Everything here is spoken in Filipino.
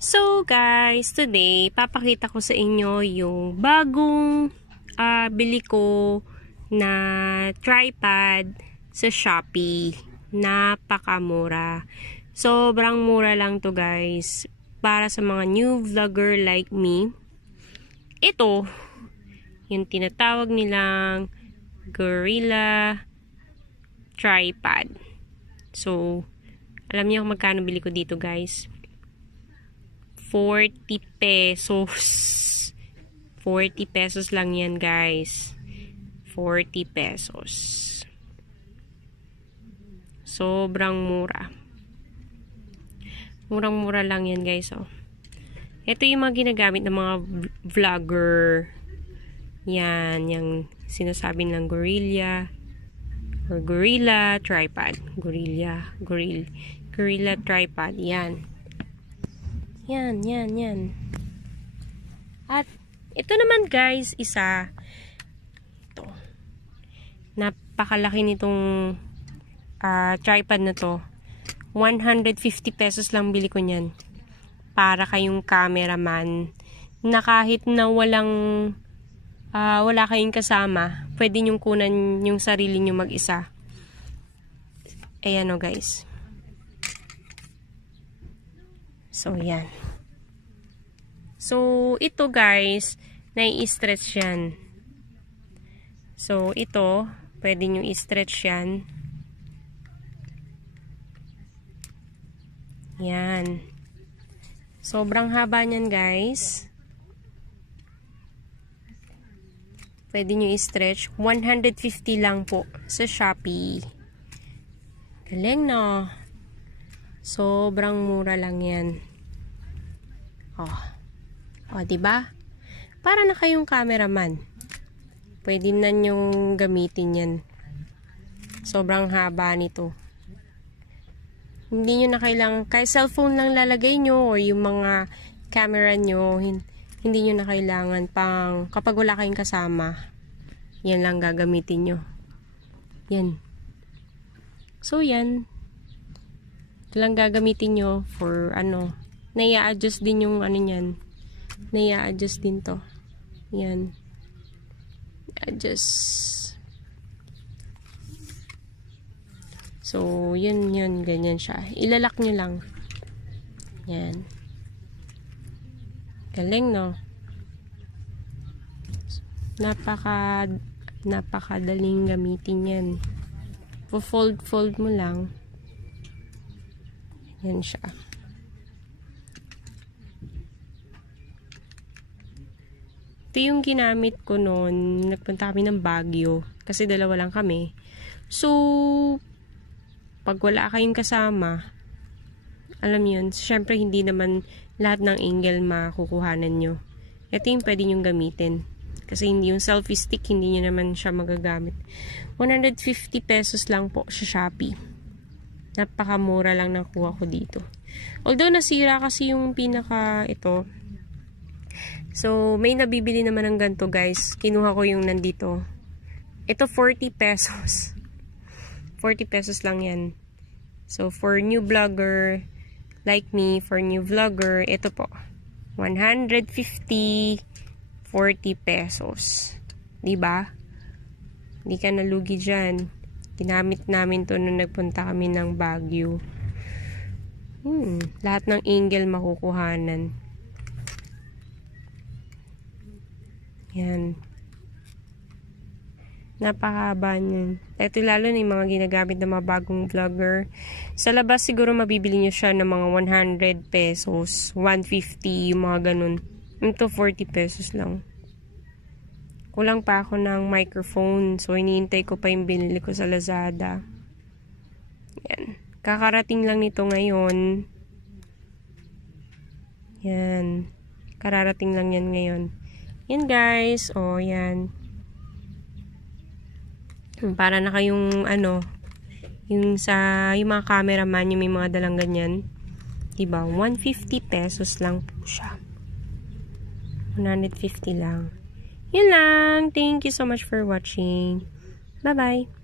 So guys, today papakita ko sa inyo yung bagong bili ko na tripod sa Shopee. Napakamura. Sobrang mura lang to guys. Para sa mga new vlogger like me. Ito, yung tinatawag nilang Gorilla tripod. So, alam niyo kung magkano bili ko dito guys? 40 pesos. 40 pesos lang yan, guys. 40 pesos. Sobrang mura. Murang-mura lang yan, guys, oh. Ito yung mga ginagamit ng mga vlogger. Yan, yung sinasabi ng Gorilla or Gorilla tripod. Gorilla tripod. Yan. Yan. At, ito naman guys, ito. Napakalaki nitong tripod na to. 150 pesos lang bili ko niyan. Para kayong cameraman na kahit na wala kayong kasama, pwede nyong kunan yung sarili nyo mag-isa. Ayan o guys. So, yan. So, ito guys, nai-stretch yan. So, ito, pwede nyo i-stretch yan. Yan. Sobrang haba niyan guys. Pwede nyo i-stretch. 150 lang po sa Shopee. Galing no? Sobrang mura lang yan. Oh, 'di ba? Para na kayong cameraman. Pwede na nyong gamitin 'yan. Sobrang haba nito. Hindi nyo na kailangan, kahit cellphone lang lalagay nyo o yung mga camera nyo, hindi nyo na kailangan pang kapag wala kayong kasama. Yan lang gagamitin nyo. Yan. So, yan. Ito lang gagamitin nyo for nai-adjust din yung nyan. Nai-adjust din to. Yan. Adjust. So, yun, ganyan siya. Ilalak nyo lang. Yan. Galing, no? Napakadaling gamitin yan. Fold mo lang. Yan siya. Ito yung ginamit ko noon. Nagpunta kami ng Baguio. Kasi dalawa lang kami. So, pag wala kayong kasama, alam yun, syempre hindi naman lahat ng angle makukuhanan nyo. Ito yung pwede nyong gamitin. Kasi hindi yung selfie stick, hindi nyo naman siya magagamit. 150 pesos lang po sa Shopee. Napakamura lang nakuha ko dito. Although nasira kasi yung ito. So, may nabibili naman ng ganito guys. Kinuha ko yung nandito. Ito 40 pesos. 40 pesos lang yan. So, for new vlogger like me, for new vlogger, ito po. 150, 40 pesos. Diba? Hindi ka nalugi dyan. Ginamit namin to nung nagpunta kami ng Baguio. Lahat ng angle makukuhanan. Yan. Napakahaba niyan. Ito lalo na yung mga ginagamit ng mga bagong vlogger. Sa labas siguro mabibili nyo siya ng mga 100 pesos, 150, yung mga ganun. Ito 40 pesos lang. Kulang pa ako ng microphone. So, iniintay ko pa yung binili ko sa Lazada. Yan. Kakarating lang nito ngayon. Yan. Kararating lang yan ngayon. Yan guys. O, yan. Para na kayong yung mga cameraman, yung may mga dalang ganyan. Diba? 150 pesos lang po siya. 150 lang. Yun lang. Thank you so much for watching. Bye-bye.